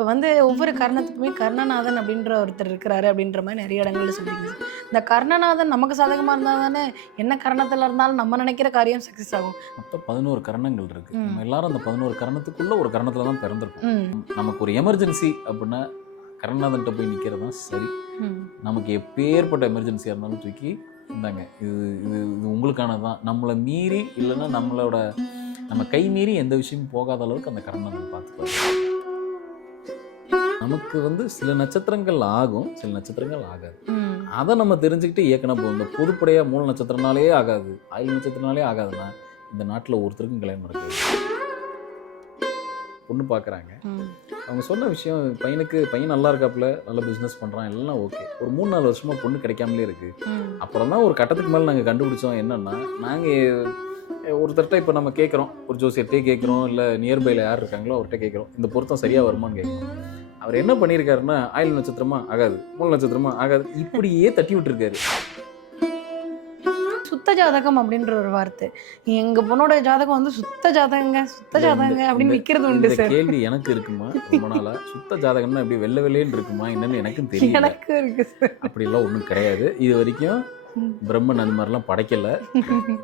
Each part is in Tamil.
இப்போ வந்து ஒவ்வொரு கர்ணத்துக்குமே கர்ணநாதன் அப்படின்ற ஒருத்தர் இருக்கிறாரு அப்படின்ற மாதிரி நிறைய இடங்கள்ல சொல்றீங்க சார். இந்த கர்ணநாதன் நமக்கு சாதகமா இருந்தா தானே என்ன கர்ணத்துல இருந்தாலும் நம்ம நினைக்கிற காரியம் சக்சஸ் ஆகும். மொத்தம் 11 கரணங்கள் இருக்கு. ம். நம்ம எல்லாரும் அந்த 11 கரணத்துக்குள்ள ஒரு கரணத்துல தான் பிறந்திருக்கோம். ம். நமக்கு ஒரு எமர்ஜென்சி அப்படின்னா கரணநாதன்ட்ட போய் நிக்கிறது தான் சரி. ம். நமக்கு எப்பேற்பட்ட எமர்ஜென்சியா இருந்தாலும் தூக்கி இந்தாங்க, இது இது இது உங்களுக்கானது தான். நம்மளை மீறி இல்லைன்னா நம்ம கை மீறி எந்த விஷயமும் போகாத அளவுக்கு அந்த கரணநாதன் பார்த்துப்பாரு. நமக்கு வந்து சில நட்சத்திரங்கள் ஆகும், சில நட்சத்திரங்கள் ஆகாது. ம். அதை நம்ம தெரிஞ்சுக்கிட்டு இயக்கினா போதும். இந்த பொதுப்படையா மூல நட்சத்திரனாலே ஆகாது, ஆயுள் நட்சத்திரனாலே ஆகாதுன்னா இந்த நாட்டில் ஒருத்தருக்கும் கல்யாணம் நடக்காது. பொண்ணு பார்க்குறாங்க, ம். அவங்க சொன்ன விஷயம் பையன் நல்லா இருக்காப்புல, நல்ல பிஸ்னஸ் பண்ணுறான், எல்லாம் ஓகே. ஒரு 3-4 வருஷமா பொண்ணு கிடைக்காமலே இருக்கு. ம். அப்புறம் தான் ஒரு கட்டத்துக்கு மேலே நாங்கள் கண்டுபிடிச்சோம் என்னன்னா, நாங்கள் ஒருத்தர்கிட்ட இப்போ நம்ம கேட்குறோம், ஒரு ஜோசியர்கிட்டே கேட்குறோம், இல்லை நியர்பையில் யார் இருக்காங்களோ அவர்கிட்ட கேட்குறோம், இந்த பொருத்தம் சரியாக வருமானு கேட்குறோம். அவர் என்ன பண்ணியிருக்காருன்னா, ஆயுள் நட்சத்திரமா ஆகாது, மூல நட்சத்திரமா ஆகாது, இப்படியே தட்டி விட்டுருக்காரு. சுத்த ஜாதகம் அப்படின்ற ஒரு வார்த்தை, எங்க பொண்ணோட ஜாதகம் வந்து சுத்த ஜாதகங்க அப்படின்னு விக்கிறது உண்டு இந்த சார். கேள்வி எனக்கு இருக்குமா ரொம்ப நாளா? சுத்த ஜாதகம்னா எப்படி வெள்ளை வெள்ளைன்னு இருக்குமா என்னன்னு எனக்கும் தெரியல. எனக்கு இருக்கு சார். அப்படிலாம் ஒன்றும் கிடையாது. இது வரைக்கும் பிரம்மன் அந்த மாதிரிலாம் படைக்கல.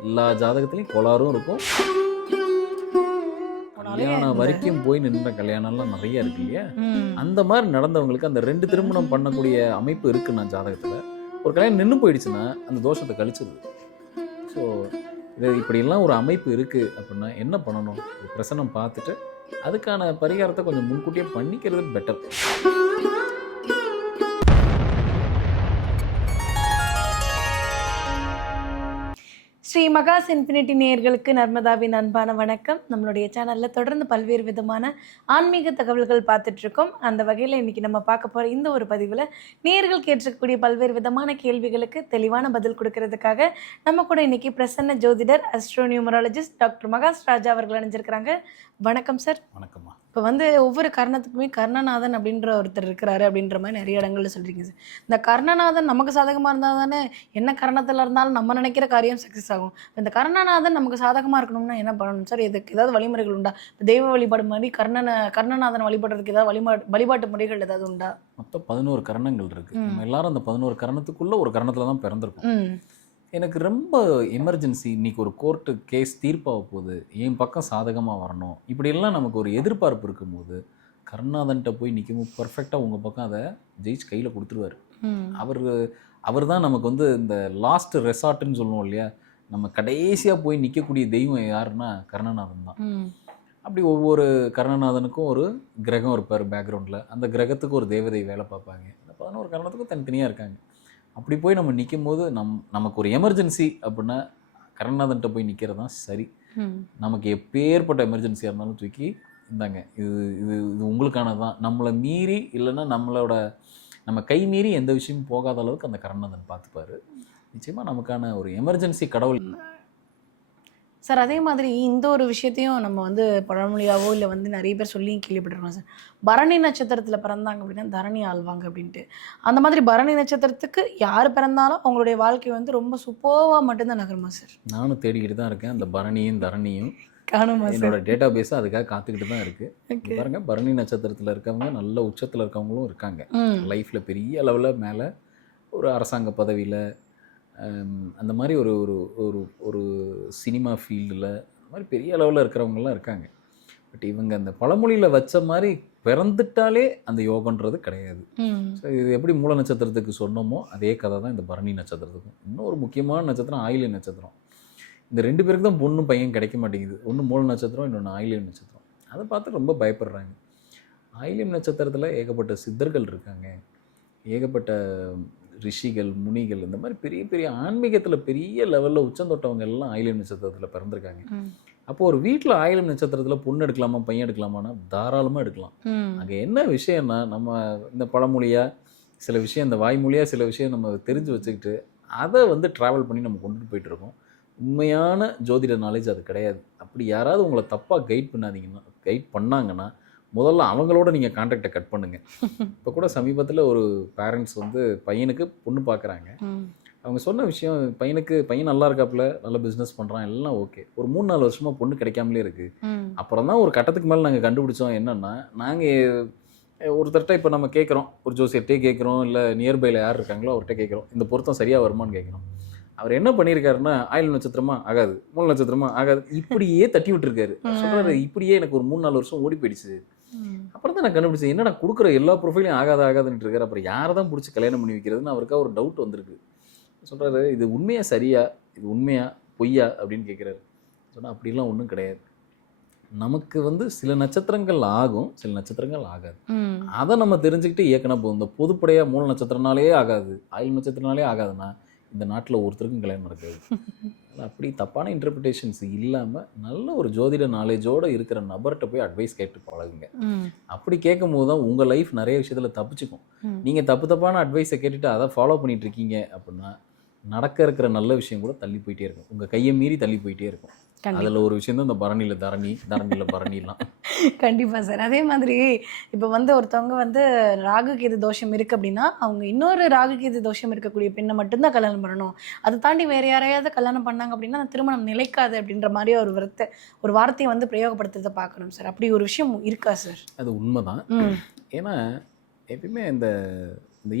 எல்லா ஜாதகத்துலையும் கோளாறும் இருக்கும். கல்யாணம் வரைக்கும் போய் நின்ற கல்யாணம்லாம் நிறைய இருக்கு இல்லையா? ம். அந்த மாதிரி நடந்தவங்களுக்கு அந்த 2 திருமணம் பண்ணக்கூடிய அமைப்பு இருக்குன்னா ஜாதகத்துல, ஒரு கல்யாணம் நின்று போயிடுச்சுன்னா அந்த தோஷத்தை கழிச்சிருது. ஸோ இது இப்படிலாம் ஒரு அமைப்பு இருக்கு அப்படின்னா என்ன பண்ணணும்? ஒரு பிரசனம் பார்த்துட்டு அதுக்கான பரிகாரத்தை கொஞ்சம் முன்கூட்டியே பண்ணிக்கிறது பெட்டர். ஸ்ரீ மகாஸ் இன்ஃபினிட்டி நேயர்களுக்கு நர்மதாவின் அன்பான வணக்கம். நம்மளுடைய சேனலில் தொடர்ந்து பல்வேறு விதமான ஆன்மீக தகவல்கள் பார்த்துட்டு இருக்கோம். அந்த வகையில் இன்னைக்கு நம்ம பார்க்க போகிற இந்த ஒரு பதிவில் நேயர்கள் கேட்டிருக்கக்கூடிய பல்வேறு விதமான கேள்விகளுக்கு தெளிவான பதில் கொடுக்கறதுக்காக நம்ம கூட இன்னைக்கு பிரசன்ன ஜோதிடர் அஸ்ட்ரோநியூமராலஜிஸ்ட் டாக்டர் மகாஸ் ராஜா அவர்கள் அணிஞ்சிருக்கிறாங்க. வணக்கம் சார். வணக்கம்மா. இப்போ வந்து ஒவ்வொரு கர்ணத்துக்குமே கர்ணநாதன் அப்படின்ற ஒருத்தர் இருக்கிறாரு அப்படின்ற மாதிரி நிறைய இடங்கள்ல சொல்றீங்க சார். இந்த கர்ணநாதன் நமக்கு சாதகமா இருந்தா தானே என்ன கர்ணத்துல இருந்தாலும் நம்ம நினைக்கிற காரியம் சக்சஸ் ஆகும். இந்த கர்ணநாதன் நமக்கு சாதகமா இருக்கணும்னா என்ன பண்ணணும் சார்? இதுக்கு ஏதாவது வழிமுறைகள் உண்டா? தெய்வ வழிபாடு மாதிரி கர்ணநாதன் வழிபடுறதுக்கு ஏதாவது வழிபாட்டு முறைகள் ஏதாவது உண்டா? மொத்தம் 11 கரணங்கள் இருக்கு. நம்ம எல்லாரும் அந்த 11 கரணத்துக்குள்ள ஒரு கரணத்துல தான் பிறந்திருக்கோம். ம். எனக்கு ரொம்ப எமர்ஜென்சி, இன்னைக்கு ஒரு கோர்ட்டு கேஸ் தீர்ப்பாக போகுது, என் பக்கம் சாதகமாக வரணும், இப்படியெல்லாம் நமக்கு ஒரு எதிர்பார்ப்பு இருக்கும்போது கருணாதன்ட்ட போய் நிற்கும் பர்ஃபெக்டாக உங்கள் பக்கம் அதை ஜெயிச்சு கையில் கொடுத்துருவார். ம். அவர் தான் நமக்கு வந்து இந்த லாஸ்ட் ரெசார்ட்டுன்னு சொல்லுவோம் இல்லையா, நம்ம கடைசியாக போய் நிற்கக்கூடிய தெய்வம் யாருன்னா கருணநாதன் தான். ம். அப்படி ஒவ்வொரு கருணநாதனுக்கும் ஒரு கிரகம் இருப்பார் பேக்ரவுண்டில், அந்த கிரகத்துக்கு ஒரு தேவதை வேலை பார்ப்பாங்க. இந்த 11 கரணத்துக்கும் தனித்தனியாக இருக்காங்க. அப்படி போய் நம்ம நிற்கும் போது நமக்கு ஒரு எமர்ஜென்சி அப்படின்னா கருணாதன்ட்ட போய் நிற்கிறது தான் சரி. ம். நமக்கு எப்பேற்பட்ட எமர்ஜென்சியாக இருந்தாலும் தூக்கி இந்தாங்க, இது இது இது உங்களுக்கானது தான். நம்மளை மீறி இல்லைன்னா நம்ம கை மீறி எந்த விஷயமும் போகாத அளவுக்கு அந்த கருணாதன் பார்த்துப்பாரு. நிச்சயமாக நமக்கான ஒரு எமர்ஜென்சி கடவுள். சார் அதே மாதிரி இந்த ஒரு விஷயத்தையும் நம்ம வந்து பழமொழியாவோ இல்லை வந்து நிறைய பேர் சொல்லியும் கேள்விப்பட்டிருக்கோம் சார். பரணி நட்சத்திரத்தில் பிறந்தாங்க அப்படின்னா தரணி ஆள்வாங்க அப்படின்ட்டு. அந்த மாதிரி பரணி நட்சத்திரத்துக்கு யார் பிறந்தாலும் அவங்களுடைய வாழ்க்கை வந்து ரொம்ப சூப்பராக மட்டும்தான் நகருமா சார்? நானும் தேடிக்கிட்டு தான் இருக்கேன் அந்த பரணியும் தரணியும். காணுமா சார்? என்னோட டேட்டா பேஸ் அதுக்காக காத்துக்கிட்டு தான் இருக்கு. Okay. பாருங்க, பரணி நட்சத்திரத்தில் இருக்கவங்க நல்ல உச்சத்தில் இருக்கவங்களும் இருக்காங்க. ம். லைஃப்ல பெரிய அளவில் மேலே ஒரு அரசாங்க பதவியில், அந்த மாதிரி ஒரு ஒரு ஒரு ஒரு சினிமா ஃபீல்டில் அந்த மாதிரி பெரிய அளவில் இருக்கிறவங்கலாம் இருக்காங்க. பட் இவங்க அந்த பழமொழியில் வச்ச மாதிரி பிறந்துட்டாலே அந்த யோகன்றது கிடையாது. ம். ஸோ இது எப்படி மூல நட்சத்திரத்துக்கு சொன்னோமோ அதே கதை தான் இந்த பரணி நட்சத்திரத்துக்கும். இன்னொரு முக்கியமான நட்சத்திரம் ஆயில்ய நட்சத்திரம். இந்த 2 பேருக்கு தான் பொண்ணும் பையன் கிடைக்க மாட்டேங்குது. ஒன்று மூல நட்சத்திரம், இன்னொன்று ஆயில்யம் நட்சத்திரம். அதை பார்த்து ரொம்ப பயப்படுறாங்க. ஆயில்யம் நட்சத்திரத்தில் ஏகப்பட்ட சித்தர்கள் இருக்காங்க, ஏகப்பட்ட ரிஷிகள், முனிகள், இந்த மாதிரி பெரிய பெரிய ஆன்மீகத்தில் பெரிய லெவலில் உச்சந்தொட்டவங்க எல்லாம் ஆயில்யம் நட்சத்திரத்தில் பிறந்திருக்காங்க. ம். அப்போது ஒரு வீட்டில் ஆயில்யம் நட்சத்திரத்தில் பொண்ணு எடுக்கலாமா பையன் எடுக்கலாமான்னா தாராளமாக எடுக்கலாம். ம். அங்கே என்ன விஷயம்னா, நம்ம இந்த பழமொழியாக சில விஷயம், இந்த வாய்மொழியாக சில விஷயம் நம்ம தெரிஞ்சு வச்சுக்கிட்டு அதை வந்து ட்ராவல் பண்ணி நம்ம கொண்டுட்டு போயிட்டு இருக்கோம். உண்மையான ஜோதிட நாலேஜ் அது கிடையாது. அப்படி யாராவது உங்களை தப்பாக கைட் பண்ணாங்கன்னா முதல்ல அவங்களோட நீங்கள் கான்டாக்டை கட் பண்ணுங்கள். இப்போ கூட சமீபத்தில் ஒரு பேரண்ட்ஸ் வந்து பையனுக்கு பொண்ணு பார்க்குறாங்க. ம். அவங்க சொன்ன விஷயம், பையன் நல்லா இருக்காப்புல, நல்ல பிஸ்னஸ் பண்ணுறான், எல்லாம் ஓகே. ஒரு 3-4 வருஷமாக பொண்ணு கிடைக்காமலே இருக்குது. ம். அப்புறம் தான் ஒரு கட்டத்துக்கு மேலே நாங்கள் கண்டுபிடிச்சோம் என்னென்னா, நாங்கள் ஒருத்தர்கிட்ட இப்போ நம்ம கேட்குறோம், ஒரு ஜோசியர்கிட்டே கேட்குறோம், இல்லை நியர்பையில் யார் இருக்காங்களோ அவர்கிட்ட கேட்குறோம், இந்த பொருத்தம் சரியாக வருமான்னு கேட்குறோம். அவர் என்ன பண்ணியிருக்காருன்னா, ஆயுள் நட்சத்திரமா ஆகாது, மூல நட்சத்திரமா ஆகாது, இப்படியே தட்டி விட்டுருக்காரு. சொல்கிறாரு, இப்படியே எனக்கு ஒரு 3-4 வருஷம் ஓடி போயிடுச்சு. அப்புறம் தான் நான் கண்டுபிடிச்சேன், என்னடா கொடுக்குற எல்லா ப்ரொஃபைலையும் ஆகாதுன்ட்டு இருக்காரு. அப்புறம் யாரை தான் பிடிச்சி கல்யாணம் பண்ணி வைக்கிறதுன்னு அவருக்காக ஒரு டவுட் வந்திருக்கு. சொல்கிறாரு, இது உண்மையா சரியா, இது உண்மையா பொய்யா அப்படின்னு கேட்குறாரு. சொன்னால் அப்படிலாம் ஒன்றும் கிடையாது. நமக்கு சில நட்சத்திரங்கள் ஆகும், சில நட்சத்திரங்கள் ஆகாது. அதை நம்ம தெரிஞ்சுக்கிட்டு இயக்கினா போதும். இந்த பொதுப்படையாக மூல நட்சத்திரனாலே ஆகாது, ஆயுள் நட்சத்திரனாலே ஆகாதுன்னா இந்த நாட்டில் ஒருத்தருக்கும் கல்யாணம் நடக்காது. அப்படி தப்பான இன்டர்பிரிட்டேஷன்ஸ் இல்லாமல் நல்ல ஒரு ஜோதிட நாலேஜோடு இருக்கிற நபர்கிட்ட போய் அட்வைஸ் கேட்டு பழகுங்க. அப்படி கேட்கும் போது தான் உங்கள் லைஃப் நிறைய விஷயத்தில் தப்பிச்சுக்கும். நீங்கள் தப்பான அட்வைஸை கேட்டுட்டு அதை ஃபாலோ பண்ணிட்டு இருக்கீங்க அப்படின்னா நடக்க இருக்கிற நல்ல விஷயம் கூட தள்ளி போயிட்டே இருக்கும், உங்கள் கையை மீறி தள்ளி போயிட்டே இருக்கும். அதில் ஒரு விஷயம் தான் இந்த பரணியில் பரணிலாம். கண்டிப்பாக சார். அதே மாதிரி இப்போ ஒருத்தவங்க ராகு கேது தோஷம் இருக்குது அப்படின்னா அவங்க இன்னொரு ராகு கேது தோஷம் இருக்கக்கூடிய பெண்ணை மட்டும்தான் கல்யாணம் பண்ணணும், அதை தாண்டி வேறு யாரையாவது கல்யாணம் பண்ணாங்க அப்படின்னா அந்த திருமணம் நிலைக்காது அப்படின்ற மாதிரி ஒரு வார்த்தையை பிரயோகப்படுத்துறதை பார்க்கணும் சார். அப்படி ஒரு விஷயம் இருக்கா சார்? அது உண்மைதான். ஏன்னா எப்பயுமே இந்த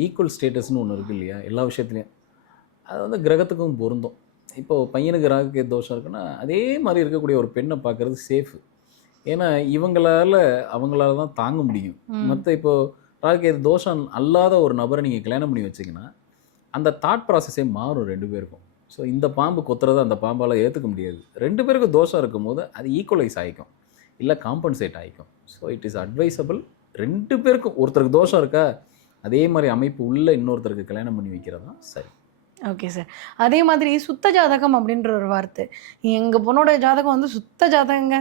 ஈக்குவல் ஸ்டேட்டஸ்னு ஒன்று இருக்குது இல்லையா, எல்லா விஷயத்துலையும் அது கிரகத்துக்கும் பொருந்தும். இப்போது பையனுக்கு ராகு கேது தோஷம் இருக்குன்னா அதே மாதிரி இருக்கக்கூடிய ஒரு பெண்ணை பார்க்குறது சேஃபு. ஏன்னா அவங்களால தான் தாங்க முடியும். மற்ற இப்போது ராகு கேது தோஷம் அல்லாத ஒரு நபரை நீங்கள் கல்யாணம் பண்ணி வச்சிங்கன்னா அந்த தாட் ப்ராசஸே மாறும் 2 பேருக்கும். ஸோ இந்த பாம்பு கொத்துறதை அந்த பாம்பால் ஏற்றுக்க முடியாது. 2 பேருக்கு தோஷம் இருக்கும் போது அது ஈக்குவலைஸ் ஆகிக்கும், இல்லை காம்பன்சேட் ஆகிக்கும். ஸோ இட் இஸ் அட்வைசபிள் 2 பேருக்கும். ஒருத்தருக்கு தோஷம் இருக்கா, அதே மாதிரி அமைப்பு உள்ள இன்னொருத்தருக்கு கல்யாணம் பண்ணி வைக்கிறது தான் சரி. Okay sir. அதே மாதிரி சுத்த ஜாதகம் அப்படின்ற ஒரு வார்த்தை, எங்க பொண்ணோட ஜாதகம் சுத்த ஜாதகங்க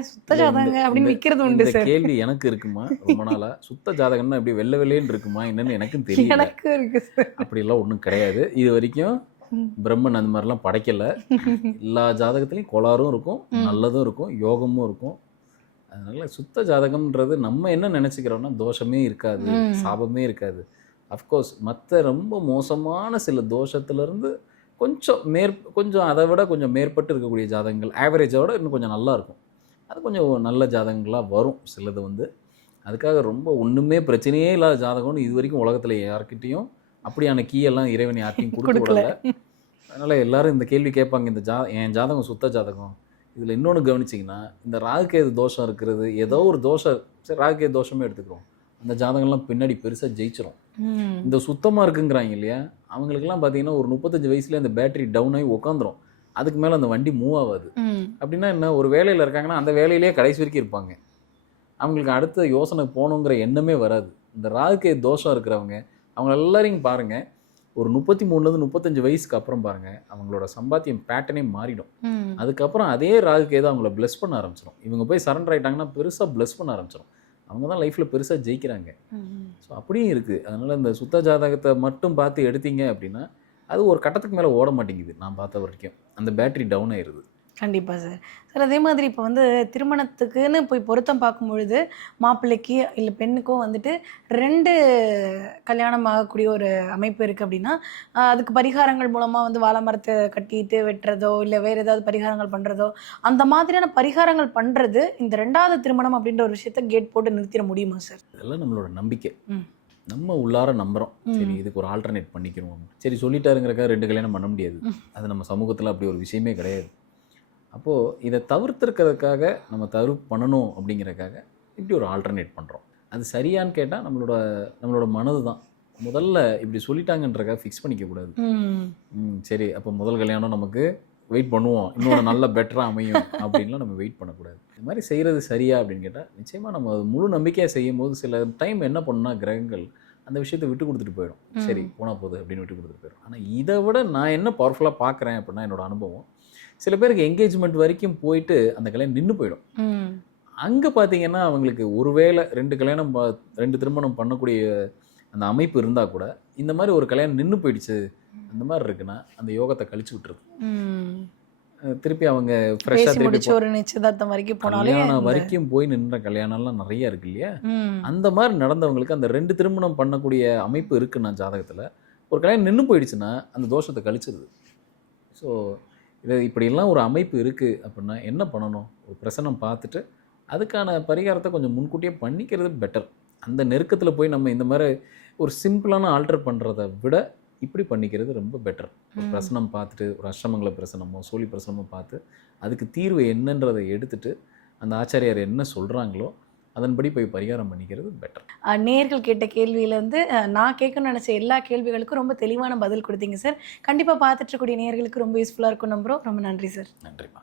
அப்படின்னு விற்கிறது உண்டு சார். கேள்வி எனக்கு இருக்குமா ரொம்ப நாளா, சுத்த ஜாதகம்னா எப்படி வெள்ளை வெள்ளைன்னு இருக்குமா என்னன்னு எனக்கும் தெரியல. எனக்கு இருக்கு சார். அப்படிலாம் ஒன்றும் கிடையாது. இது வரைக்கும் பிரம்மன் அந்த மாதிரிலாம் படைக்கல. எல்லா ஜாதகத்துலேயும் கோளாறும் இருக்கும், நல்லதும் இருக்கும், யோகமும் இருக்கும். அதனால சுத்த ஜாதகம்ன்றது நம்ம என்ன நினச்சிக்கிறோம்னா தோஷமே இருக்காது, சாபமே இருக்காது. அஃப்கோர்ஸ் மற்ற ரொம்ப மோசமான சில தோஷத்துலேருந்து கொஞ்சம் அதை விட கொஞ்சம் மேற்பட்டு இருக்கக்கூடிய ஜாதகங்கள் ஆவரேஜோட இன்னும் கொஞ்சம் நல்லா இருக்கும். அது கொஞ்சம் நல்ல ஜாதகங்களாக வரும் சிலது. அதுக்காக ரொம்ப ஒன்றுமே பிரச்சனையே இல்லாத ஜாதகம்னு இது வரைக்கும் உலகத்தில் யார்கிட்டையும் அப்படியான கீயெல்லாம் இறைவன் யார்கிட்டையும் கொடுக்கல. அதனால் எல்லோரும் இந்த கேள்வி கேட்பாங்க, என் ஜாதகம் சுத்த ஜாதகம். இதில் இன்னொன்று கவனிச்சிங்கன்னா, இந்த ராகுகேது தோஷம் இருக்கிறது ஏதோ ஒரு தோஷம், சரி ராகுகேது தோஷமே எடுத்துக்கிறோம், அந்த ஜாதகம்லாம் பின்னாடி பெருசாக ஜெயிச்சிரும். இந்த சுத்தமாக இருக்குங்கிறாங்க இல்லையா, அவங்களுக்குலாம் பார்த்தீங்கன்னா ஒரு 35 வயசுல அந்த பேட்டரி டவுன் ஆகி உட்காந்துரும். அதுக்கு மேலே அந்த வண்டி மூவ் ஆகாது. அப்படின்னா என்ன, ஒரு வேலையில் இருக்காங்கன்னா அந்த வேலையிலேயே கடைசி வரைக்கும் இருப்பாங்க. அவங்களுக்கு அடுத்த யோசனை போகணுங்கிற எண்ணமே வராது. இந்த ராகுகேது தோஷம் இருக்கிறவங்க அவங்க எல்லாரையும் பாருங்கள், ஒரு 33லேருந்து 35 வயசுக்கு அப்புறம் பாருங்கள் அவங்களோட சம்பாத்தியம் பேட்டர்னே மாறிடும். அதுக்கப்புறம் அதே ராகுகேது அவங்கள பிளஸ் பண்ண ஆரம்பிச்சிடும். இவங்க போய் சரண்டர் ஆகிட்டாங்கன்னா பெருசாக பிளஸ் பண்ண ஆரம்பிச்சிடும். அவங்க தான் லைஃப்பில் பெருசாக ஜெயிக்கிறாங்க. ஸோ அப்படியும் இருக்குது. அதனால் இந்த சுத்த ஜாதகத்தை மட்டும் பார்த்து எடுத்தீங்க அப்படின்னா அது ஒரு கட்டத்துக்கு மேலே ஓட மாட்டேங்குது. நான் பார்த்த வரைக்கும் அந்த பேட்டரி டவுன் ஆயிடுது. கண்டிப்பாக சார். சார் அதே மாதிரி இப்போ திருமணத்துக்குன்னு போய் பொருத்தம் பார்க்கும் பொழுது மாப்பிள்ளைக்கு இல்லை பெண்ணுக்கும் 2 கல்யாணம் ஆகக்கூடிய ஒரு அமைப்பு இருக்குது அப்படின்னா அதுக்கு பரிகாரங்கள் மூலமாக வாழை மரத்தை கட்டிட்டு வெட்டுறதோ இல்லை வேறு ஏதாவது பரிகாரங்கள் பண்ணுறதோ, அந்த மாதிரியான பரிகாரங்கள் பண்ணுறது இந்த 2வது திருமணம் அப்படின்ற ஒரு விஷயத்த கேட் போட்டு நிறுத்திட முடியுமா சார்? இதெல்லாம் நம்மளோட நம்பிக்கை. நம்ம உள்ளார நம்புகிறோம், சரி இதுக்கு ஒரு ஆல்டர்னேட் பண்ணிக்கிறோம், சரி சொல்லிட்டாருங்கிறக்காக 2 கல்யாணம் பண்ண முடியாது. அது நம்ம சமூகத்தில் அப்படி ஒரு விஷயமே கிடையாது. அப்போது இதை தவிர்த்துருக்கிறதுக்காக நம்ம பண்ணணும் அப்படிங்கிறதுக்காக இப்படி ஒரு ஆல்டர்னேட் பண்ணுறோம். அது சரியான்னு கேட்டால் நம்மளோட மனது தான். முதல்ல இப்படி சொல்லிட்டாங்கன்றக்காக ஃபிக்ஸ் பண்ணிக்கக்கூடாது. சரி அப்போ முதல் கல்யாணம் நமக்கு வெயிட் பண்ணுவோம், இன்னொரு நல்ல பெட்டராக அமையும் அப்படின்லாம் நம்ம வெயிட் பண்ணக்கூடாது. இது மாதிரி செய்கிறது சரியா அப்படின்னு கேட்டால் நிச்சயமாக நம்ம அது முழு நம்பிக்கையாக செய்யும் போது சில டைம் என்ன பண்ணுன்னா கிரகங்கள் அந்த விஷயத்தை விட்டு கொடுத்துட்டு போயிடும். சரி போனால் போகுது அப்படின்னு விட்டு கொடுத்துட்டு போயிடும். ஆனால் இதை விட நான் என்ன பவர்ஃபுல்லாக பார்க்குறேன் அப்படின்னா என்னோட அனுபவம், சில பேருக்கு என்கேஜ்மெண்ட் வரைக்கும் போயிட்டு அந்த கல்யாணம் நின்று போயிடும். அங்கே பார்த்தீங்கன்னா அவங்களுக்கு ஒருவேளை 2 திருமணம் பண்ணக்கூடிய அந்த அமைப்பு இருந்தால் கூட இந்த மாதிரி ஒரு கல்யாணம் நின்று போயிடுச்சு அந்த மாதிரி இருக்குன்னா அந்த யோகத்தை கழிச்சு விட்டுருது. திருப்பி அவங்க ஃப்ரெஷ்ஷாக ஒரு நிச்சயதார்த்தம் வரைக்கும் கல்யாணம் வரைக்கும் போய் நின்ற கல்யாணம்லாம் நிறைய இருக்கு இல்லையா. அந்த மாதிரி நடந்தவங்களுக்கு அந்த 2 திருமணம் பண்ணக்கூடிய அமைப்பு இருக்குன்னா ஜாதகத்தில் ஒரு கல்யாணம் நின்று போயிடுச்சுன்னா அந்த தோஷத்தை கழிச்சிருது. ஸோ இப்படியெல்லாம் ஒரு அமைப்பு இருக்குது அப்படின்னா என்ன பண்ணணும், ஒரு பிரசனம் பார்த்துட்டு அதுக்கான பரிகாரத்தை கொஞ்சம் முன்கூட்டியே பண்ணிக்கிறது பெட்டர். அந்த நெருக்கத்தில் போய் நம்ம இந்த மாதிரி ஒரு சிம்பிளான ஆல்டர் பண்ணுறத விட இப்படி பண்ணிக்கிறது ரொம்ப பெட்டர். ஒரு பிரசனம் பார்த்துட்டு, ஒரு அஷ்டமங்கல பிரசனமோ சோழி பிரசனமோ பார்த்து அதுக்கு தீர்வு என்னன்றதை எடுத்துட்டு அந்த ஆச்சாரியார் என்ன சொல்கிறாங்களோ அதன்படி போய் பரிகாரம் பண்ணிக்கிறது பெட்டர். நேயர்கள் கேட்ட கேள்வியில் வந்து நான் கேட்கணும்னு நினச்ச எல்லா கேள்விகளுக்கும் ரொம்ப தெளிவான பதில் கொடுத்தீங்க சார். கண்டிப்பாக பார்த்துட்டு இருக்கக்கூடிய நேயர்களுக்கு ரொம்ப யூஸ்ஃபுல்லாக இருக்கும் நம்புகிறோம். ரொம்ப நன்றி சார். நன்றிம்மா.